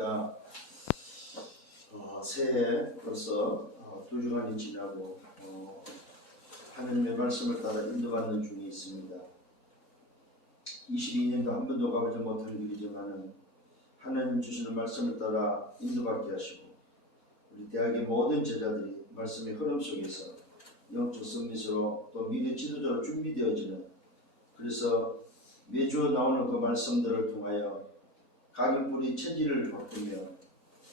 우리가 새해 벌써 2주간이 지나고 하나님의 말씀을 따라 인도받는 중에 있습니다. 22년도 한 번도 가보지 못한 길이지만 하나님 주시는 말씀을 따라 인도받게 하시고 우리 대학의 모든 제자들이 말씀의 흐름 속에서 영적 승리서로 또 미래 지도자로 준비되어지는, 그래서 매주 나오는 그 말씀들을 통하여 각인뿌리 체질을 바꾸며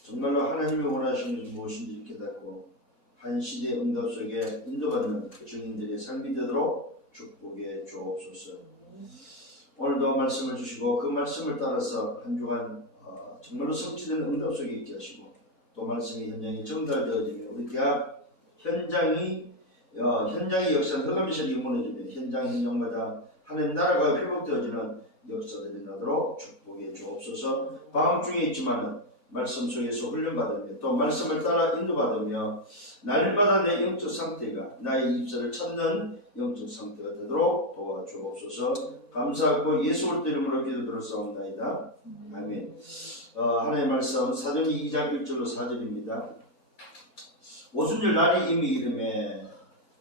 정말로 하나님이 원하시는 것이 무엇인지 깨닫고 한 시대의 응답 속에 인도받는 증인들의 삶이 되도록 축복해 주옵소서. 오늘도 말씀을 주시고 그 말씀을 따라서 한 주간 정말로 성취된 응답 속에 있게 하시고 또 말씀의 현장이 전달되어지며 우리 대학 현장의 역사는 흑암시설이 무너지며 현장마다 하나님 나라가 회복되어지는 역사들이 나도록 축복해 주옵소서. 방학 중에 있지만 말씀 속에서 훈련받으며 또 말씀을 따라 인도받으며 날마다 내 영적 상태가 나의 입사를 찾는 영적 상태가 되도록 도와주옵소서. 감사하고 예수 그리스도 이름으로 기도드렸사옵나이다. 아멘. 하나님의 말씀 사도행전 2장 1절로 4절입니다. 오순절 날이 이미 이름에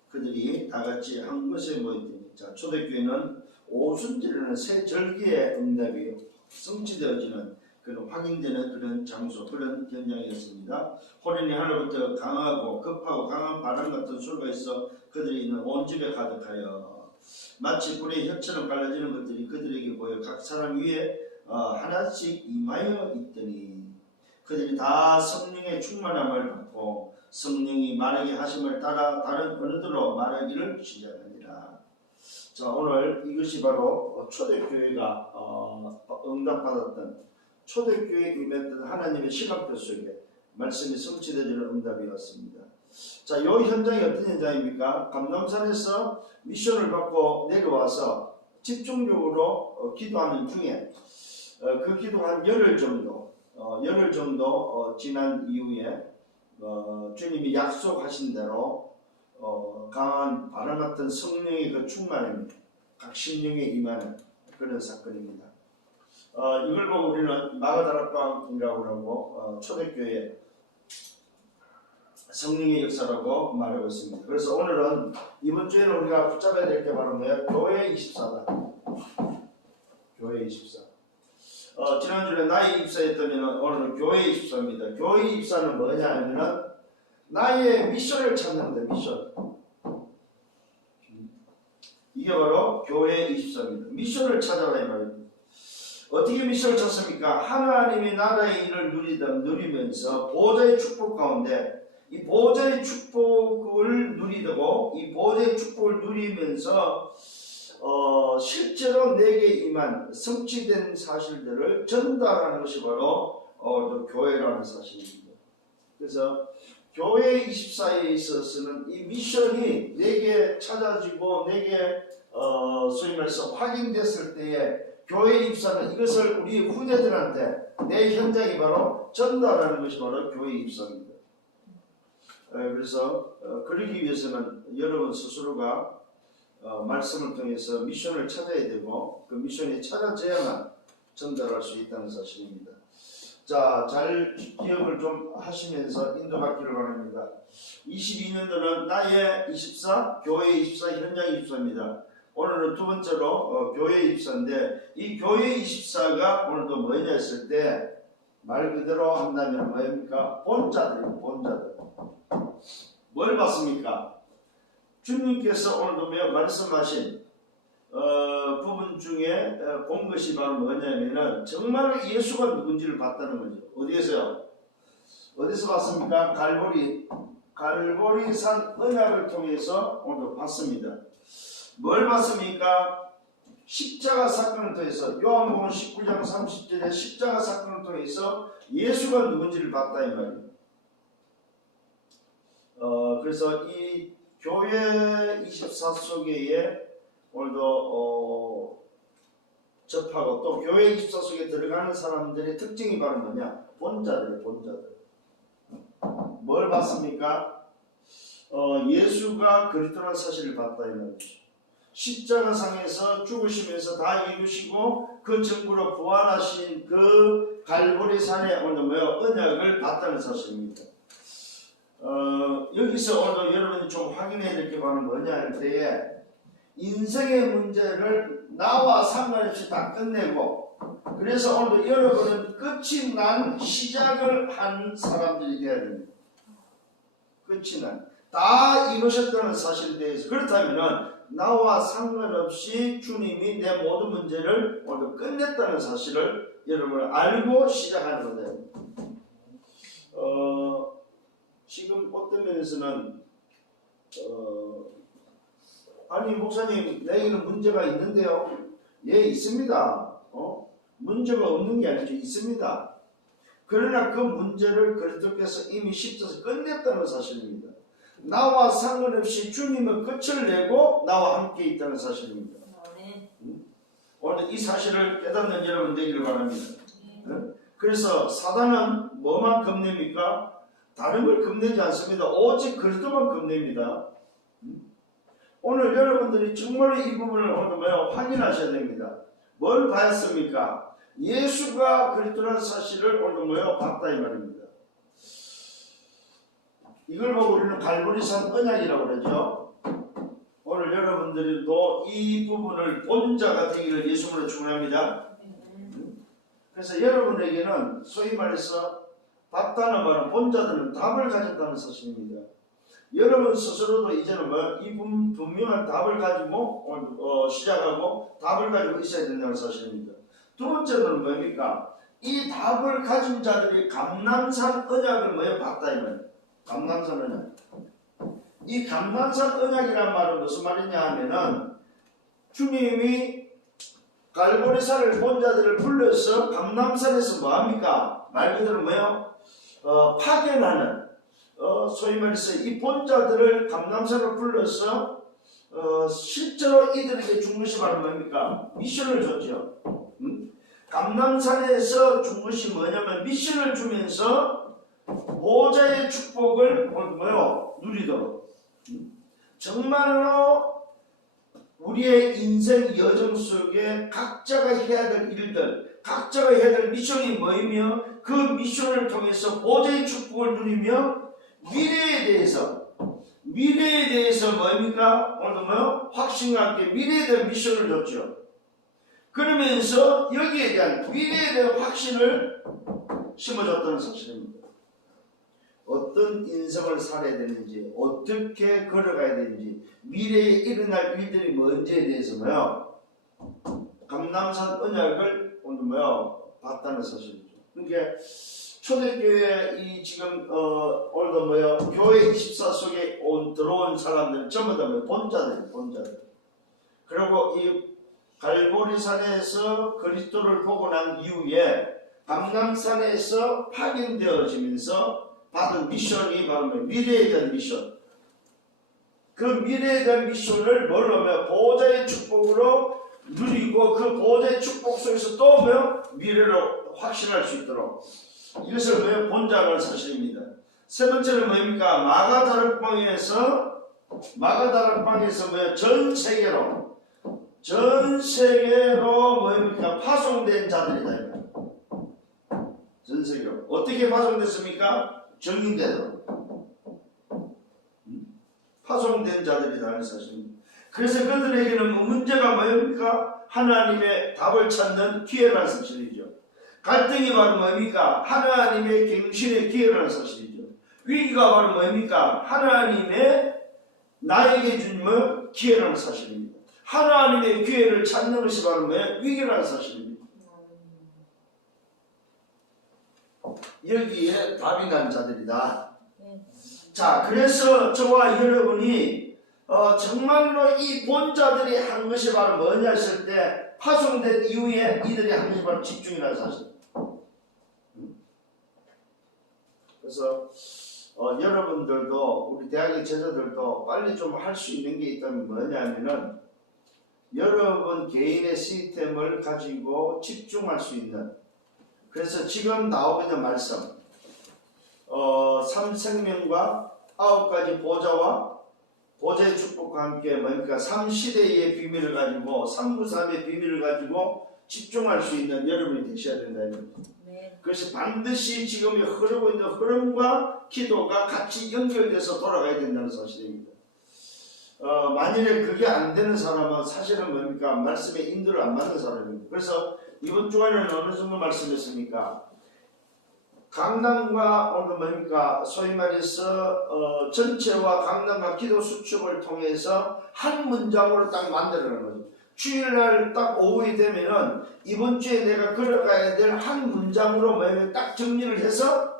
그들이 다같이 한 곳에 모였더니, 자, 초대교회는 오순절에는 새 절기의 응답이 성취되어지는 그런 확인되는 그런 장소, 그런 현장이었습니다. 호련히 하늘부터 강하고 급하고 강한 바람 같은 소리가 있어 그들이 있는 온 집에 가득하여 마치 불의 혀처럼 갈라지는 것들이 그들에게 보여 각 사람 위에 하나씩 임하여 있더니 그들이 다 성령의 충만함을 받고 성령이 말하게 하심을 따라 다른 언어들로 말하기를 시작하니라. 자, 오늘 이것이 바로 초대교회가 응답받았던, 초대교회에 임했던 하나님의 시각표 속에 말씀이 성취되어지는 응답이었습니다. 자, 이 현장이 어떤 현장입니까? 감람산에서 미션을 받고 내려와서 집중적으로 기도하는 중에 그 기도가 한 열흘 정도 지난 이후에 주님이 약속하신 대로 강한 바람 같은 성령의 그 충만함이 각 심령에 임하는 그런 사건입니다. 이걸 보고 우리는 마가다락방이라고 하고 초대교회 성령의 역사라고 말하고 있습니다. 그래서 오늘은 이번 주에는 우리가 붙잡아야 될 게 바로 뭐예요? 교회 24다. 교회 24. 지난주에 나의 입사했더니 오늘은 교회 24입니다. 교회 24는 뭐냐 하면은 나의 미션을 찾는 데 미션. 이게 바로 교회 24입니다. 미션을 찾아라 이 말입니다. 어떻게 미션을 찾습니까? 하나님의 나라의 일을 누리면서 보좌의 축복 가운데 이 보좌의 축복을 누리고 이 보좌의 축복을 누리면서 실제로 내게 임한 성취된 사실들을 전달하는 것이 바로 교회라는 사실입니다. 그래서 교회 24에 있어서는 이 미션이 내게 찾아지고 내게 소위 말해서 확인됐을 때에 교회 24는 이것을 우리 후대들한테 내 현장이 바로 전달하는 것이 바로 교회 24입니다. 그래서 그러기 위해서는 여러분 스스로가 말씀을 통해서 미션을 찾아야 되고 그 미션이 찾아져야만 전달할 수 있다는 사실입니다. 자, 잘 기억을 좀 하시면서 인도받기를 바랍니다. 22년도는 나의 24, 교회 24, 현장 24입니다. 오늘은 두 번째로 교회 24인데 이 교회 24가 오늘도 뭐냐 했을 때 말 그대로 한다면 뭐입니까? 본자들이에요. 본자들. 뭘 봤습니까? 주님께서 오늘도 말씀하신 부분 중에 본 것이 바로 뭐냐면은 정말 예수가 누군지를 봤다는 거죠. 어디에서요? 어디서 봤습니까? 갈보리산 언약을 통해서 오늘도 봤습니다. 뭘 봤습니까? 십자가 사건을 통해서 요한복음 19장 30절에 십자가 사건을 통해서 예수가 누군지를 봤다 이 말이에요. 그래서 이 교회 24 속에 오늘도 접하고 또 교회 24 속에 들어가는 사람들의 특징이 바로 뭐냐? 본자들. 뭘 봤습니까? 예수가 그리스도라는 사실을 봤다 이 말이죠. 십자가상에서 죽으시면서 다 이루시고 그 증거로 부활하신 그 갈보리산의 오늘 언약을 받다는 사실입니다. 여기서 오늘 여러분이 좀 확인해야 될 게 바로 뭐냐 할 때에 인생의 문제를 나와 상관없이 다 끝내고 그래서 오늘 여러분은 끝이 난 시작을 한 사람들이 되어야 됩니다. 끝이 난 다 이루셨다는 사실에 대해서 그렇다면 나와 상관없이 주님이 내 모든 문제를 오늘 끝냈다는 사실을 여러분 알고 시작하는 거예요. 지금 어떤 면에서는 아니 목사님 내게는 문제가 있는데요. 예 있습니다. 문제가 없는 게 아니죠. 있습니다. 그러나 그 문제를 그리스도께서 이미 십자가에서 끝냈다는 사실입니다. 나와 상관없이 주님은 끝을 내고 나와 함께 있다는 사실입니다. 오늘 이 사실을 깨닫는 여러분 되기를 바랍니다. 그래서 사단은 뭐만 겁냅니까? 다른 걸 겁내지 않습니다. 오직 그리스도만 겁냅니다. 오늘 여러분들이 정말 이 부분을 오늘 확인하셔야 됩니다. 뭘 봤습니까? 예수가 그리스도라는 사실을 오늘 봤다 이 말입니다. 이걸 보고 우리는 갈보리산 언약이라고 그러죠. 오늘 여러분들도 이 부분을 본 자가 되기를 예수님으로 축원합니다. 그래서 여러분에게는 소위 말해서 봤다는 말은 본 자들은 답을 가졌다는 사실입니다. 여러분 스스로도 이제는 이 분명한 답을 가지고 시작하고 답을 가지고 있어야 된다는 사실입니다. 두 번째는 뭡니까? 이 답을 가진 자들이 감람산 언약을 봤다 이 말이에요. 감람산 언약. 이 감람산 언약이란 말은 무슨 말이냐 하면은 주님이 갈보리산을 본 자들을 불러서 감람산에서 뭐합니까? 말 그대로 파견하는 소위 말해서 이 본 자들을 감람산으로 불러서 실제로 이들에게 준 것이 바로 뭡니까? 미션을 줬죠. 감람산에서 준 것이 뭐냐면 미션을 주면서 보좌의 축복을 누리도록 정말로 우리의 인생 여정 속에 각자가 해야 될 일들 각자가 해야 될 미션이 뭐이며 그 미션을 통해서 보좌의 축복을 누리며 미래에 대해서 뭡니까? 오늘 확신과 함께 미래에 대한 미션을 줬죠. 그러면서 여기에 대한 미래에 대한 확신을 심어줬다는 사실입니다. 어떤 인생을 살아야 되는지 어떻게 걸어가야 되는지 미래에 일어날 일들이 뭔지에 대해서 감람산 언약을 오늘 봤다는 사실이죠. 그러니까 초대교회 이 지금 오늘도 교회 24 속에 들어온 사람들 전부 다 본자들. 그리고 이 갈보리산에서 그리스도를 보고 난 이후에 감람산에서 파견되어지면서 받은 미션이 바로 미래에 대한 미션. 그 미래에 대한 미션을 뭘로 보좌의 축복으로 누리고 그 보좌의 축복 속에서 또 미래로 확신할 수 있도록 이것을 본자는 사실입니다. 세 번째는 뭡니까? 마가다락방에서 전 세계로 뭡니까? 파송된 자들이다. 전 세계로 어떻게 파송됐습니까? 정인되도록 파송된 자들이라는 사실입니다. 그래서 그들에게는 문제가 뭡니까? 하나님의 답을 찾는 기회라는 사실이죠. 갈등이 바로 뭡니까? 하나님의 갱신의 기회라는 사실이죠. 위기가 바로 뭡니까? 하나님의 나에게 준 기회라는 사실입니다. 하나님의 기회를 찾는 것이 바로 위기라는 사실입니다. 여기에 답이 난 자들이다. 자, 그래서 저와 여러분이 정말로 이 본자들이 한 것이 바로 뭐냐 했을 때 파송된 이후에 이들이 한 것이 바로 집중이라는 사실. 그래서 여러분들도 우리 대학의 제자들도 빨리 좀 할 수 있는 게 있다면 뭐냐면은 여러분 개인의 시스템을 가지고 집중할 수 있는 그래서 지금 나오고 있는 말씀 3생명과 9가지 보좌와 보좌의 축복과 함께 뭡니까? 3시대의 비밀을 가지고 393의 비밀을 가지고 집중할 수 있는 여러분이 되셔야 된다는 거죠. 그래서 반드시 지금 흐르고 있는 흐름과 기도가 같이 연결돼서 돌아가야 된다는 사실입니다. 만일에 그게 안 되는 사람은 사실은 뭡니까? 말씀의 인도를 안 받는 사람입니다. 그래서 이번 주간에는 어느 정도 말씀했습니까? 강단과 오늘 뭡니까? 소위 말해서 전체와 강단과 기도 수축을 통해서 한 문장으로 딱 만들어내는 거죠. 주일날 딱 오후에 되면은 이번 주에 내가 걸어가야 될 한 문장으로 뭐냐면 딱 정리를 해서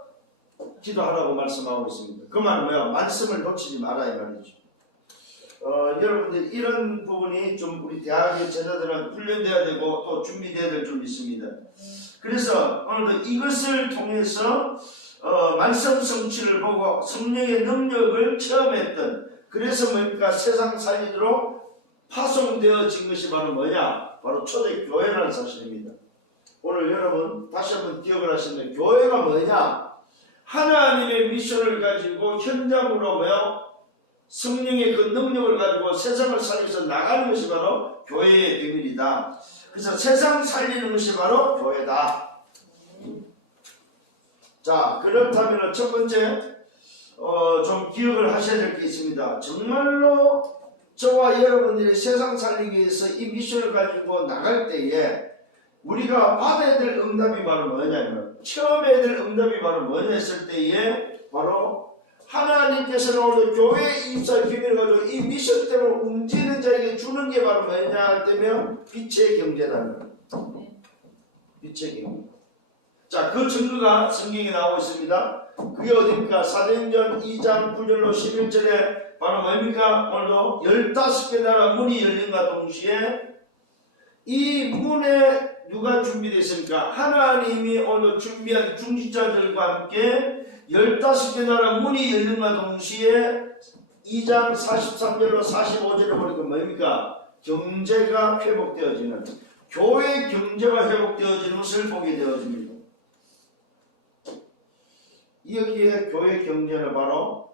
기도하라고 말씀하고 있습니다. 그 말은 뭐야? 말씀을 놓치지 마라 이 말이죠. 여러분들 이런 부분이 좀 우리 대학의 제자들은 훈련돼야 되고 또 준비돼야 될 좀 있습니다. 그래서 오늘도 이것을 통해서 말씀 성취를 보고 성령의 능력을 체험했던, 그래서 뭡니까? 세상 살리도록 파송되어진 것이 바로 뭐냐? 바로 초대교회라는 사실입니다. 오늘 여러분 다시 한번 기억을 하시면 교회가 뭐냐? 하나님의 미션을 가지고 현장으로 뭐요? 성령의 그 능력을 가지고 세상을 살려서 나가는 것이 바로 교회의 비밀이다. 그래서 세상 살리는 것이 바로 교회다. 자, 그렇다면 첫 번째 좀 기억을 하셔야 될 게 있습니다. 정말로 저와 여러분들이 세상 살리기 위해서 이 미션을 가지고 나갈 때에 우리가 받아야 될 응답이 바로 뭐냐면, 체험해야 될 응답이 바로 뭐냐 했을 때에 바로 하나님께서는 오늘 교회의 입사의 비밀을 가지고 이 미션 때문에 움직이는 자에게 주는 게 바로 뭐냐 할 때면 빛의 경제라는 거예요. 빛의 경제. 자, 그 증거가 성경에 나오고 있습니다. 그게 어디입니까? 사도행전 2장 9절로 11절에 바로 뭡니까? 오늘도 15개 나라 문이 열린과 동시에 이 문에 누가 준비되어 있습니까? 하나님이 오늘 준비한 중직자들과 함께 15개 나라 문이 열린과 동시에 2장 43절로 45절을 보니까 뭡니까? 경제가 회복되어지는, 교회 경제가 회복되어지는 것을 보게 되어집니다. 여기에 교회 경제는 바로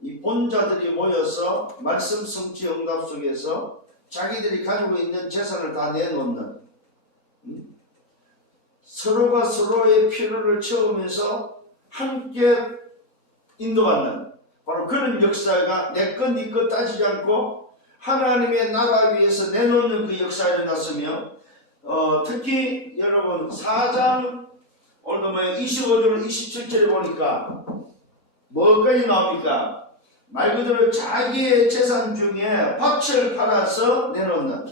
이 본자들이 모여서 말씀 성취 응답 속에서 자기들이 가지고 있는 재산을 다 내놓는, 서로가 서로의 필요를 채우면서 함께 인도받는 바로 그런 역사가 내 것 네 것 따지지 않고 하나님의 나라 위해서 내놓는 그 역사가 일어났으며, 특히 여러분 4장 오늘도 25절 27절에 보니까 뭐까지 나옵니까? 말 그대로 자기의 재산 중에 밭을 팔아서 내놓는,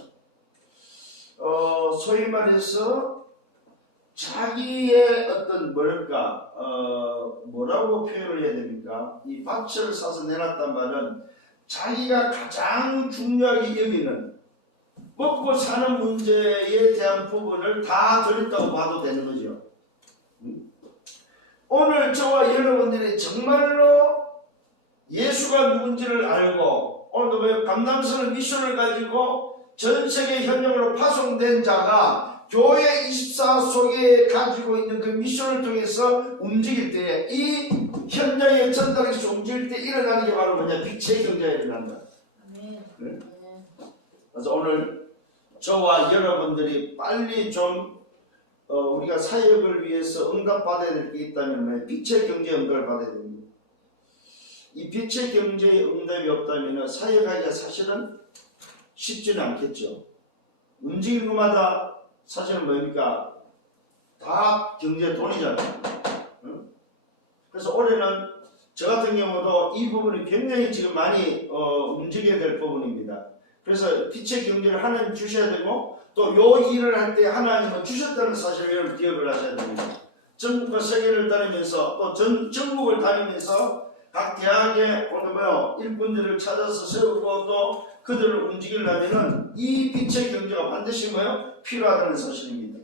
소위 말해서 자기의 어떤 뭐라고 표현을 해야 됩니까? 이 밭을 사서 내놨단 말은 자기가 가장 중요하게 여기는 먹고 사는 문제에 대한 부분을 다 드렸다고 봐도 되는 거죠. 오늘 저와 여러분들이 정말로 예수가 누군지를 알고 오늘도 감남스러운 미션을 가지고 전 세계 현장으로 파송된 자가 교회 24 속에 가지고 있는 그 미션을 통해서 움직일 때, 이 현장에 전달해서 움직일 때 일어나는 게 바로 뭐냐? 빛의 경제가 일어난다. 네? 그래서 오늘 저와 여러분들이 빨리 좀 우리가 사역을 위해서 응답받아야 될 게 있다면 빛의 경제 응답을 받아야 됩니다. 이 빛의 경제의 응답이 없다면 사역하기가 사실은 쉽지는 않겠죠. 움직이는 것마다 사실은 뭡니까? 다 경제 돈이잖아요. 응? 그래서 올해는 저 같은 경우도 이 부분이 굉장히 지금 많이 움직여야 될 부분입니다. 그래서 빛의 경제를 하나님 주셔야 되고, 또 요 일을 할 때 하나님은 주셨다는 사실을 여러분 기억을 하셔야 됩니다. 전국과 세계를 다니면서 또 전국을 다니면서 각 대학의 일꾼들을 찾아서 세우고 또 그들을 움직이려면은 이 빛의 경제가 반드시 필요하다는 사실입니다.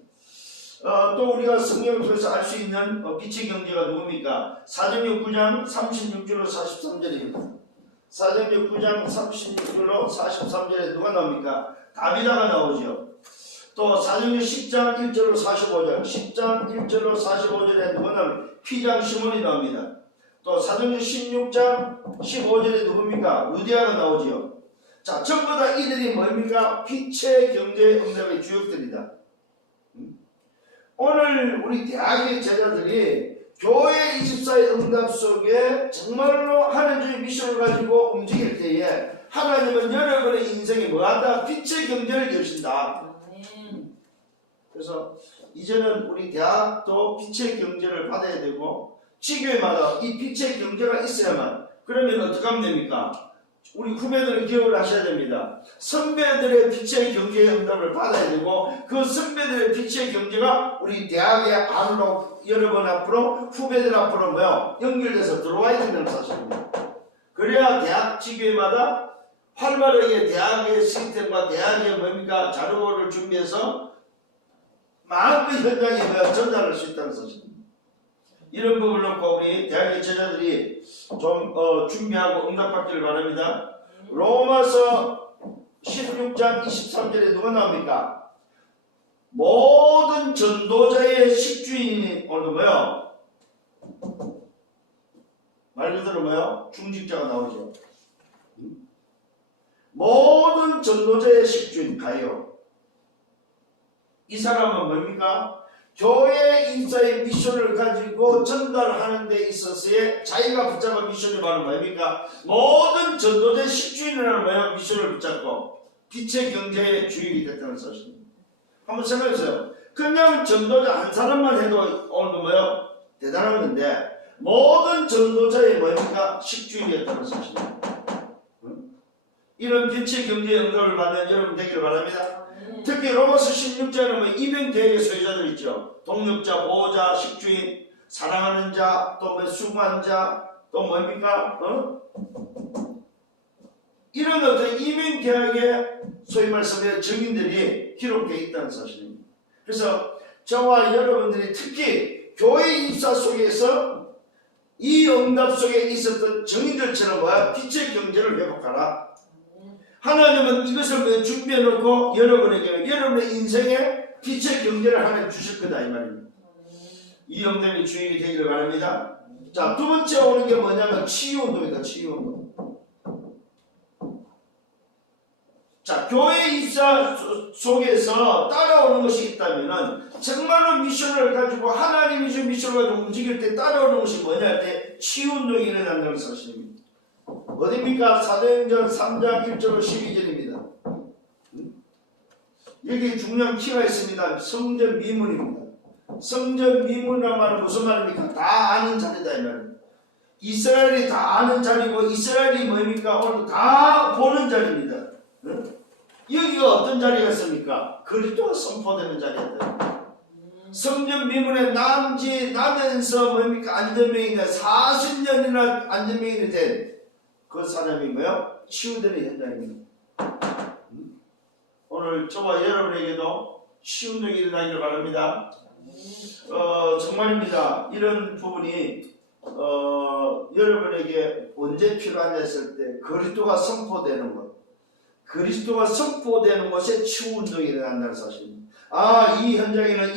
또 우리가 성경을 통해서 알 수 있는 빛의 경제가 누굽니까? 사도행전 9장 36절로 43절입니다. 사도행전 9장 36절로 43절에 누가 나옵니까? 다비다가 나오죠. 또 사도행전 10장 1절로 45절, 10장 1절로 45절에 누가 나옵니까? 피장 시몬이 나옵니다. 또 사도행전 16장 15절에 누굽니까? 루디아가 나오지요. 자, 전부 다 이들이 뭡니까? 빛의 경제 응답의 주역들이다. 오늘 우리 대학의 제자들이 교회 24의 응답 속에 정말로 하나님의 미션을 가지고 움직일 때에 하나님은 여러분의 인생에 뭐한다? 빛의 경제를 여신다. 그래서 이제는 우리 대학도 빛의 경제를 받아야 되고 지교회마다 이 빛의 경제가 있어야만, 그러면 어떻게 하면 됩니까? 우리 후배들은 기억을 하셔야 됩니다. 선배들의 빛의 경제의 응답을 받아야 되고 그 선배들의 빛의 경제가 우리 대학의 안으로 여러분 앞으로 후배들 앞으로 연결돼서 들어와야 된다는 사실입니다. 그래야 대학 지교회마다 활발하게 대학의 시스템과 대학의 자료를 준비해서 마음껏 현장에 전달할 수 있다는 사실입니다. 이런 부분을 놓고 우리 대학의 제자들이 좀 준비하고 응답받기를 바랍니다. 로마서 16장 23절에 누가 나옵니까? 모든 전도자의 식주인이 오늘 말 그대로 중직자가 나오죠. 모든 전도자의 식주인 가요. 이 사람은 뭡니까? 교회 인사의 미션을 가지고 전달하는 데 있어서의 자기가 붙잡은 미션이 바로 뭡니까? 모든 전도자의 식주인이라는 미션을 붙잡고 빛의 경제의 주역이 됐다는 사실입니다. 한번 생각해보세요. 그냥 전도자 한 사람만 해도 오늘도 대단한 건데 모든 전도자의 식주인이었다는 사실입니다. 이런 빛의 경제의 응답을 받는 여러분 되기를 바랍니다. 특히 로마서 16장에는 이명대의 소유자들 있죠. 동력자, 보호자, 식주인, 사랑하는 자, 또 수고한 자, 또 이런 어떤 이명계약의 소위 말씀의 증인들이 기록되어 있다는 사실입니다. 그래서 저와 여러분들이 특히 교회 입사 속에서 이 응답 속에 있었던 증인들처럼 빛의 경제를 회복하라. 하나님은 이것을 준비해 놓고 여러분에게 여러분의 인생에 빛의 경제를 하나님 주실 거다 이 말입니다. 이 응답의 주인이 되기를 바랍니다. 자, 두 번째 오는 게 뭐냐면 치유운동이다. 치유운동. 자, 교회 입사 속에서 따라오는 것이 있다면은 정말로 미션을 가지고 하나님이 준 미션을 가지고 움직일 때 따라오는 것이 뭐냐 할 때 치유운동이 일어난다는 사실입니다. 어디입니까? 사도행전 3장 1절로 12절입니다. 여기 중요한 키가 있습니다. 성전 미문입니다. 성전 미문이란 말은 무슨 말입니까? 다 아는 자리다 이 말입니다. 이스라엘이 다 아는 자리고 이스라엘이 오늘 다 보는 자리입니다. 여기가 어떤 자리였습니까? 그리스도가 선포되는 자리였다. 성전 미문에 나면서 안전병이나 40년이나 안전병이 된 그 사람이 치유되는 현장입니다. 오늘 저와 여러분에게도 치유운동이 일어나기를 바랍니다. 정말입니다. 이런 부분이 여러분에게 언제 필요하냐 했을 때 그리스도가 선포되는 것, 그리스도가 선포되는 것에 치유운동이 일어난다는 사실입니다. 이 현장에는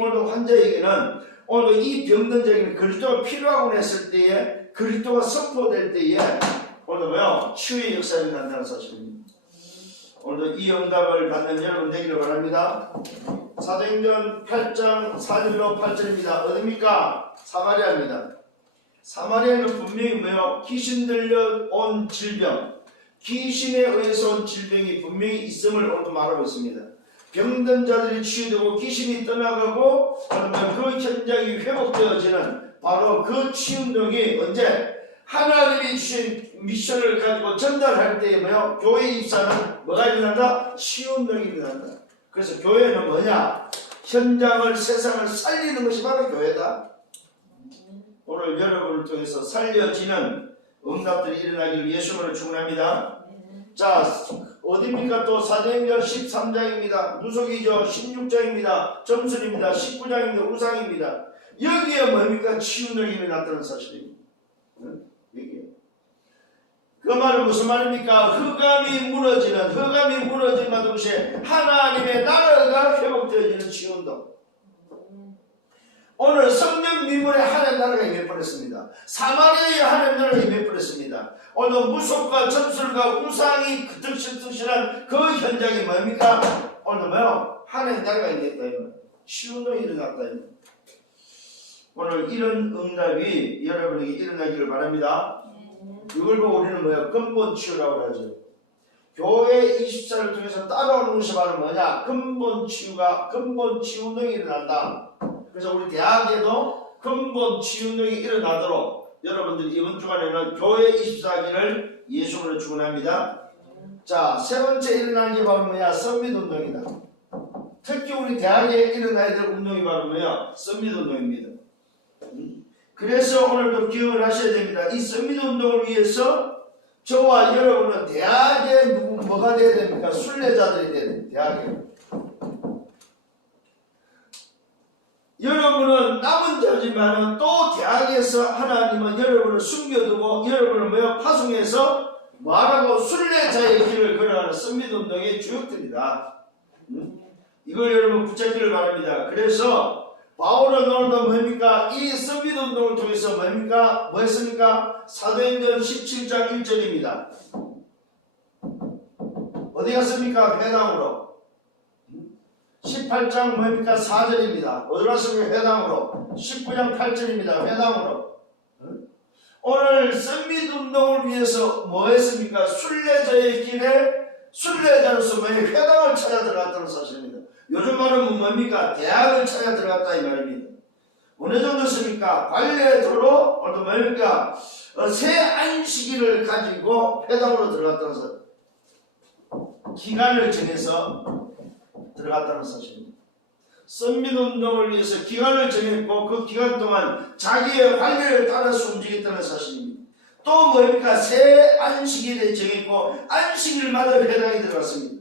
오늘 환자에게는 오늘 이 병든 자에게는 그리스도가 필요하고 했을 때에 그리스도가 선포될 때에 오늘 치유의 역사가 일어난다는 사실입니다. 오늘도 이 응답을 받는 여러분 되기를 바랍니다. 사도행전 8장 4절로 8절입니다. 어디입니까? 사마리아입니다. 사마리아는 분명히 귀신 들려온 질병, 귀신에 의해서 온 질병이 분명히 있음을 오늘 말하고 있습니다. 병든 자들이 치유되고 귀신이 떠나가고 그러면 그 현장이 회복되어지는 바로 그 치유운동이 언제? 하나님이 주신 미션을 가지고 전달할 때에 교회 입사는 뭐가 일어난다? 치유운동이 일어난다. 그래서 교회는 뭐냐? 현장을, 세상을 살리는 것이 바로 교회다. 오늘 여러분을 통해서 살려지는 응답들이 일어나기를 예수님으로 축원합니다. 자, 어디입니까? 또 사도행전 13장입니다. 누속이죠. 16장입니다. 점술입니다. 19장입니다. 우상입니다. 여기에 뭡니까? 치유운동이 일어났다는 사실입니다. 여기에. 그 말은 무슨 말입니까? 흑암이 무너지는 동시에 하나님의 나라가 회복되어지는 치유운동. 오늘 성전 미문에 하나님 나라가 임해버렸습니다. 사마리아에 하나님 나라가 임해버렸습니다. 오늘 무속과 전술과 우상이 그득실득실한 그 현장이 뭡니까? 오늘 뭐요? 하나님 나라가 임했다. 치유운동이 일어났다. 오늘 이런 응답이 여러분에게 일어나기를 바랍니다. 이걸 보고 우리는 뭐야? 근본 치유라고 하죠. 교회 24를 통해서 따라오는 것이 바로 뭐냐? 근본 치유가, 근본 치유 운동이 일어난다. 그래서 우리 대학에도 근본 치유 운동이 일어나도록 여러분들이 이번 주간에는 교회 24기를 예수로 축원합니다. 자, 세 번째 일어나는 게 바로 뭐야? 썸밋 운동이다. 특히 우리 대학에 일어나야 될 운동이 바로 뭐야? 썸밋 운동입니다. 그래서 오늘도 기억을 하셔야 됩니다. 이 썸밋 운동을 위해서 저와 여러분은 대학에 뭐가 돼야 됩니까? 순례자들이 돼야 됩니다. 대학에. 여러분은 남은 자지만은 또 대학에서 하나님은 여러분을 숨겨두고 여러분을 뭐요? 파송해서 뭐하라고 순례자의 길을 걸어가는 썸밋 운동의 주역들이다. 이걸 여러분 붙잡기를 바랍니다. 그래서 바울은 오늘도 뭡니까? 이 썸밋 운동을 통해서 뭡니까? 뭐 했습니까? 사도행전 17장 1절입니다. 어디 갔습니까? 회당으로. 18장 뭡니까? 4절입니다. 어디 갔습니까? 회당으로. 19장 8절입니다. 회당으로. 오늘 썸밋 운동을 위해서 뭐 했습니까? 순례자의 길에 순례자로서 회당을 찾아 들어갔다는 사실입니다. 요즘 말은 뭡니까? 대학을 찾아 들어갔다 이 말입니다. 어느 정도습니까? 관례도로 오늘 뭡니까? 새 안식일을 가지고 회당으로 들어갔다는 사실. 기간을 정해서 들어갔다는 사실입니다. 썸밋 운동을 위해서 기간을 정했고 그 기간 동안 자기의 관례를 따라서 움직였다는 사실입니다. 또 뭡니까? 새 안식일에 정했고 안식일마다 회당에 들어갔습니다.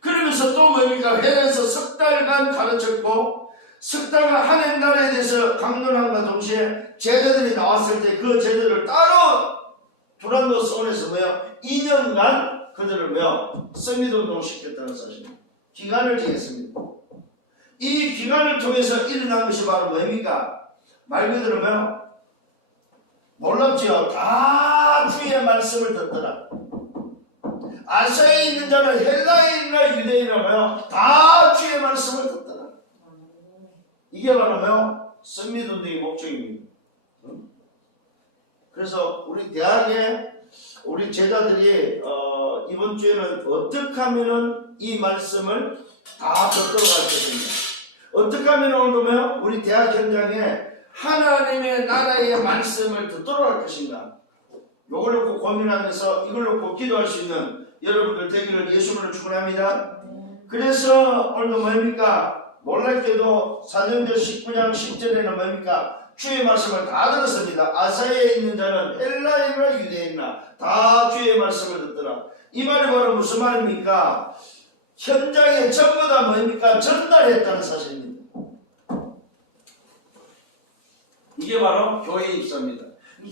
그러면서 또 뭡니까? 회당에서 석 달간 가르쳤고 석 달간 하나님 나라에 대해서 강론함과 동시에 제자들이 나왔을 때 그 제자들을 따로 두란노 손에서 뭐요? 2년간 그들을 뭐요? 썸밋 운동을 시켰다는 사실입니다. 기간을 정했습니다. 이 기간을 통해서 일어난 것이 바로 뭡니까? 말 그대로 뭐요? 놀랍지요? 다 주의 말씀을 듣더라. 아시아에 있는 자는 헬라인이나 유대인이나 뭐요? 다 주의 말씀을 듣더라. 이게 바로 뭐요? 썸밋 운동의 목적입니다. 그래서 우리 대학에 우리 제자들이 이번 주에는 어떻게 하면은 이 말씀을 다 듣도록 할 것입니다. 어떻게 하면 오늘 우리 대학 현장에 하나님의 나라의 말씀을 듣도록 할 것인가? 요걸 놓고 고민하면서 이걸 놓고 기도할 수 있는 여러분들 되기를 예수님으로 축원합니다. 그래서 오늘도 뭡니까? 놀랍게도 사도행전 19장 10절에는 뭡니까? 주의 말씀을 다 들었습니다. 아사야에 있는 자는 헬라인이나 유대인이나 다 주의 말씀을 듣더라. 이 말이 바로 무슨 말입니까? 현장에 전부 다 뭡니까? 전달했다는 사실입니다. 이게 바로 교회 입사입니다.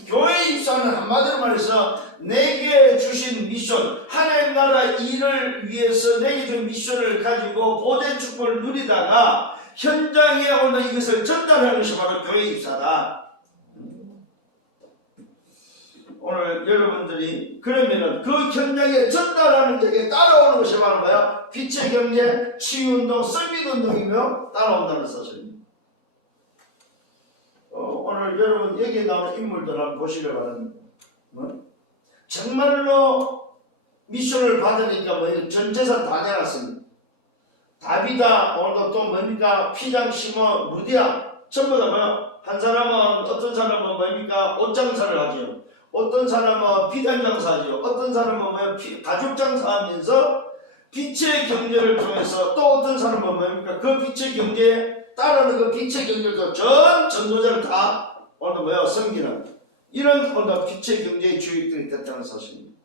교회 입사는 한마디로 말해서 내게 주신 미션, 하나님 나라 일을 위해서 내게 준 미션을 가지고 보좌의 축복을 누리다가 현장에 오는 이것을 전달하는 것이 바로 교회 입사다. 오늘 여러분들이 그러면은 그 현장에 전달하는 자에게 따라오는 것이 바로 뭐야? 빛의 경제, 치유운동, 썸밋운동이며 따라온다는 사실입니다. 오늘 여러분 여기에 나오는 인물들 한번 보시길 바랍니다. 정말로 미션을 받으니까 전 재산 다 내놨습니다. 다비다, 오늘도 또 뭡니까? 피장 시몬, 루디아, 전부 다 뭐야? 한 사람은, 어떤 사람은 뭡니까? 옷장사를 하죠. 어떤 사람은 비단 장사하죠. 어떤 사람은 뭐야? 가죽 장사하면서 빛의 경제를 통해서 또 어떤 사람은 뭡니까? 그 빛의 경제에 따르는 그 빛의 경제도 전 전도자를 다 오늘 뭐야? 섬기는 이런 오늘 빛의 경제의 주역들이 됐다는 사실입니다.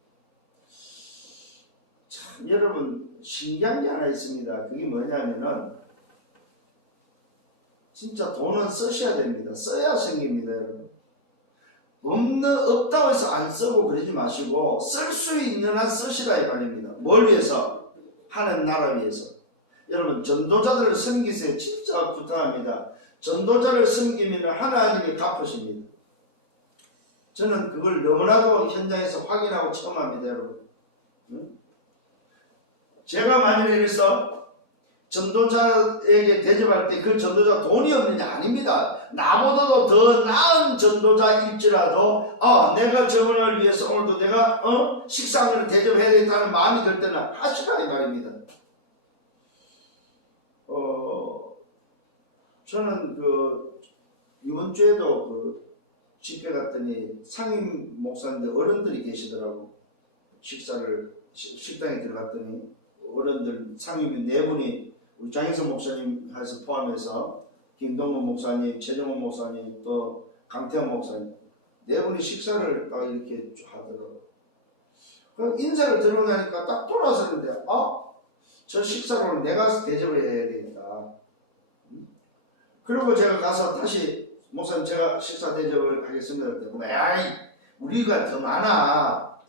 참 여러분 신기한 게 하나 있습니다. 그게 뭐냐면은 진짜 돈은 쓰셔야 됩니다. 써야 생깁니다, 여러분. 없다고 해서 안 쓰고 그러지 마시고 쓸 수 있는 한 쓰시라 이 말입니다. 뭘 위해서? 하나님 나라 위해서. 여러분 전도자들을 섬기세요. 진짜 부탁합니다. 전도자를 섬기면 하나님이 갚으십니다. 저는 그걸 너무나도 현장에서 확인하고 체험합니다, 여러분. 제가 만일에 이래서 전도자에게 대접할 때 그 전도자 돈이 없느냐? 아닙니다. 나보다도 더 나은 전도자일지라도 내가 저분을 위해서 오늘도 내가 식상을 대접해야 되겠다는 마음이 들 때는 하시라 이 말입니다. 저는 이번 주에도 집회 갔더니 상임 목사인데 어른들이 계시더라고. 식당에 들어갔더니 어른들 상임이 4분이 우리 장희선 목사님 해서 포함해서 김동문 목사님, 최정원 목사님, 또 강태원 목사님 4분이 식사를 딱 이렇게 하더라고. 그 인사를 들고 나니까 딱 돌아서는데 저 식사로는 내가 대접을 해야 되겠다. 그리고 제가 가서 다시 목사님 제가 식사 대접을 하겠습니다. 그랬더니 아이 우리가 더 많아.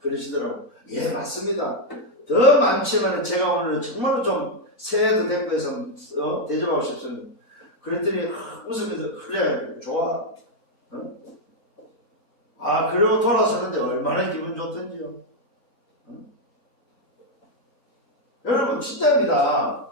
그러시더라고. 예 맞습니다. 더 많지만 제가 오늘 정말로 좀 새해도 됐고 해서 대접하고 싶습니다. 그랬더니 웃으면서 그래 좋아. 그러고 돌아서는데 얼마나 기분 좋던지요. 여러분 진짜입니다.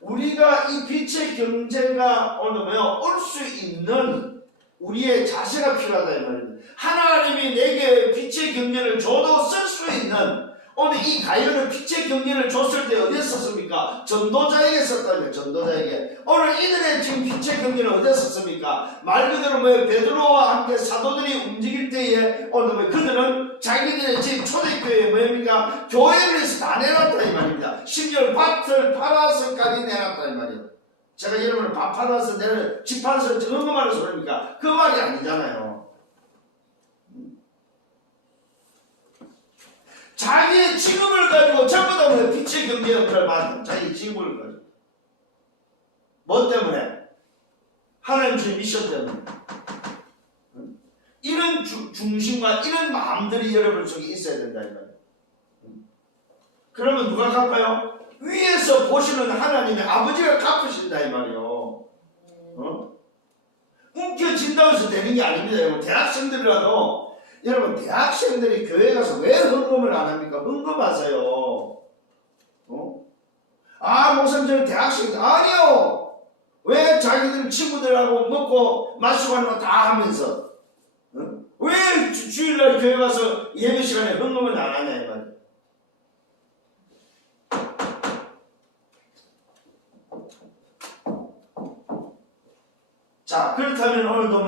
우리가 이 빛의 경제가 오늘 올 수 있는 우리의 자세가 필요하다 이 말입니다. 하나님이 내게 빛의 경제를 줘도 쓸 수 있는 오늘 이 가요는 빛의 경제를 줬을 때 어디에 썼습니까? 전도자에게 썼다며. 전도자에게. 오늘 이들의 지금 빛의 경제는 어디에 썼습니까? 말 그대로 베드로와 함께 사도들이 움직일 때에 오늘 그들은 자기들의 집 초대교회에 뭡니까? 교회를 해서 다 내놨다 이 말입니다. 심지어 밭을 팔아서까지 내놨다 이 말이에요. 제가 여러분을 밥 팔아서 집 팔아서 헌금하는 소리입니까? 그 말이 아니잖아요. 자기의 직업을 가지고 전부 다 빛의 경제 역할을 받는 자기 직업을 가지고 뭐 때문에? 하나님 주의 미션 때문에. 이런 중심과 이런 마음들이 여러분 속에 있어야 된다 이 말이에요. 그러면 누가 갚아요? 위에서 보시는 하나님의 아버지가 갚으신다 이 말이에요. 움켜진다고 해서 되는 게 아닙니다. 여러분 대학생들이라도 여러분 대학생들이 교회 가서 왜 헌금을 안 합니까? 헌금하세요. 목사님 저는 대학생 아니요. 왜 자기들 친구들하고 먹고 마시고 하는 거 다 하면서 왜 주일날 교회 가서 예배 시간에 헌금을 안 하냐 이 말이에요. 자 그렇다면 오늘도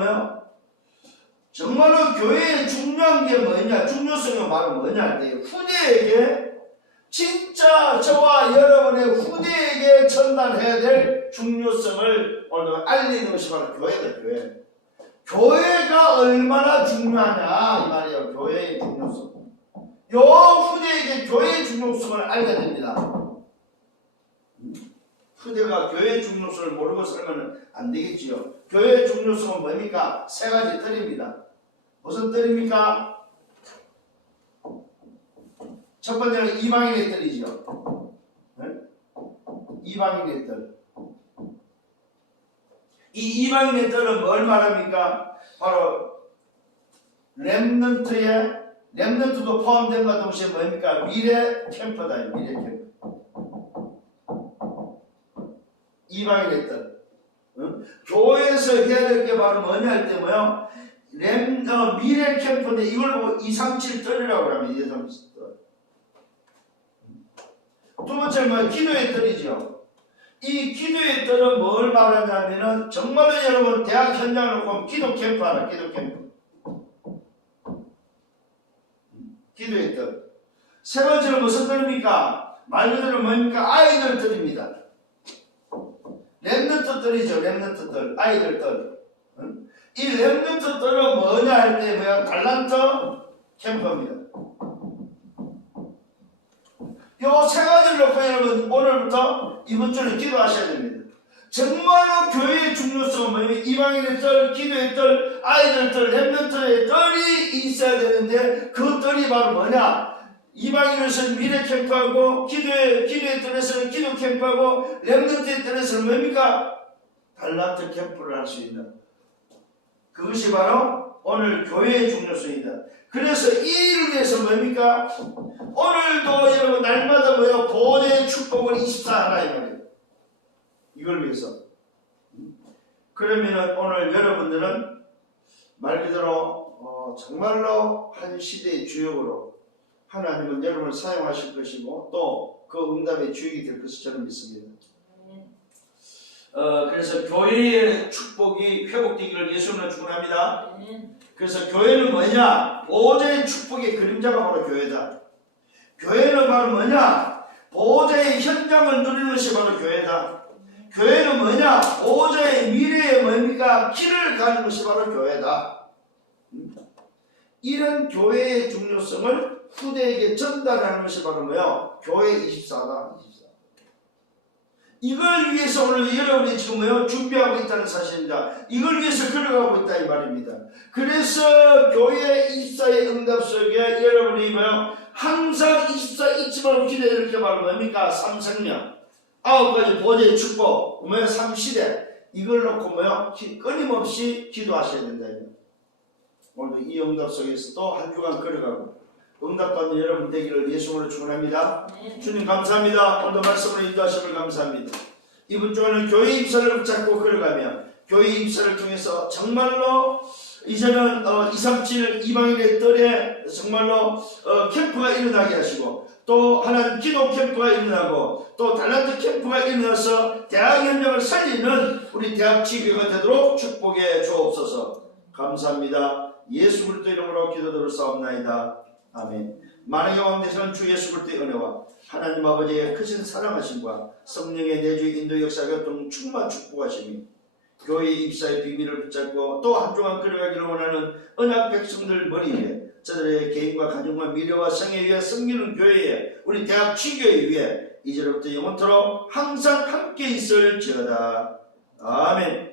정말로 교회의 중요한 게 뭐냐, 중요성이 바로 뭐냐 할 때 후대에게 진짜 저와 여러분의 후대에게 전달해야 될 중요성을 오늘 알리는 것이 바로 교회다. 교회가 얼마나 중요하냐 이 말이에요. 교회의 중요성. 요 후대에게 교회의 중요성을 알게 됩니다. 후대가 교회의 중요성을 모르고 살면 안 되겠지요. 교회의 중요성은 뭡니까? 3가지 뜰입니다. 무슨 뜰입니까? 첫 번째는 이방인의 뜰이죠. 이방인의 뜰. 이 이방인의 뜰은 뭘 말합니까? 바로 렘넌트도 포함된 것과 동시에 뭡니까? 미래 캠프다. 미래 캠프. 이방인의 뜰. 교회에서 해야 될 게 바로 뭐냐 할 때 미래 캠프인데 이걸 보고 237 뜰이라고 합니다. 237 뜰. 두 번째 기도의 뜰이죠. 이 기도의 뜰은 뭘 말하냐면은 정말로 여러분 대학 현장을 보면 기도 캠프 하나, 기도 캠프. 기도의 뜰. 세 번째는 무슨 뜰입니까? 말 그대로 뭡니까? 아이들 뜰입니다. 렘넌트 뜰이죠. 렘넌트 뜰. 아이들 뜰. 이 렘넌트 뜰은 뭐냐 할 때 달란트 캠프입니다. 요 3가지를 놓고 여러분 오늘부터 이번 주는 기도하셔야 됩니다. 정말로 교회의 중요성은 뭐냐면 이방인의 뜰, 기도의 뜰, 아이들 뜰, 렘넌트의 뜰이 있어야 되는데 그 뜰이 바로 뭐냐? 이방인에서는 미래 캠프하고 기도의 뜰에서는 기도 캠프하고 렘넌트의 뜰에서는 뭡니까? 달란트 캠프를 할 수 있는 그것이 바로 오늘 교회의 중요성이다. 그래서 이 일을 위해서 뭡니까? 오늘도 여러분 날마다 뭐요? 보좌의 축복을 24하라 이 말이에요. 이걸 위해서. 그러면은 오늘 여러분들은 말 그대로 정말로 한 시대의 주역으로 하나님은 여러분을 사용하실 것이고 또 그 응답의 주역이 될 것을 저는 믿습니다. 그래서 교회의 축복이 회복되기를 예수님으로 축원합니다. 그래서 교회는 뭐냐? 보좌의 축복의 그림자가 바로 교회다. 교회는 바로 뭐냐? 보좌의 현장을 누리는 것이 바로 교회다. 교회는 뭐냐? 보좌의 미래의 뭡니까? 길을 가는 것이 바로 교회다. 이런 교회의 중요성을 후대에게 전달하는 것이 바로 뭐요? 교회 24다. 24. 이걸 위해서 오늘 여러분이 지금 뭐요? 준비하고 있다는 사실입니다. 이걸 위해서 걸어가고 있다 이 말입니다. 그래서 교회 24의 응답 속에 여러분이 뭐요? 항상 24 잊지 말고 기도해야 게 바로 뭡니까? 삼성령 9가지 보좌의 축복, 뭐요? 3시대 이걸 놓고 뭐요? 끊임없이 기도하셔야 된다. 오늘 이 응답 속에서 또 한 주간 걸어가고 응답받는 여러분 되기를 예수님으로 축원합니다. 주님 감사합니다. 오늘 말씀으로 인도하심을 감사합니다. 이번 주간은 교회 입사를 붙잡고 걸어가며 교회 입사를 통해서 정말로 이제는 237 이방인의 뜰에 정말로 캠프가 일어나게 하시고 또 하나님 기도 캠프가 일어나고 또 달란트 캠프가 일어나서 대학 현장을 살리는 우리 대학 지교가 되도록 축복해 주옵소서. 감사합니다. 예수 그리스도 이름으로 기도드렸사옵나이다. 아멘. 만왕의 왕 되시는 주 예수 그리스도의 은혜와 하나님 아버지의 크신 사랑하심과 성령의 내주 인도 역사 교통 충만 축복하심이 교회 입사의 비밀을 붙잡고 또 한 주간 걸어가기를 원하는 언약 백성들 머리 위에 저들의 개인과 가정과 미래와 성에 위해 섬기는 교회에 우리 대학 지교회 위에 이제로부터 영원토록 항상 함께 있을지어다. 아멘.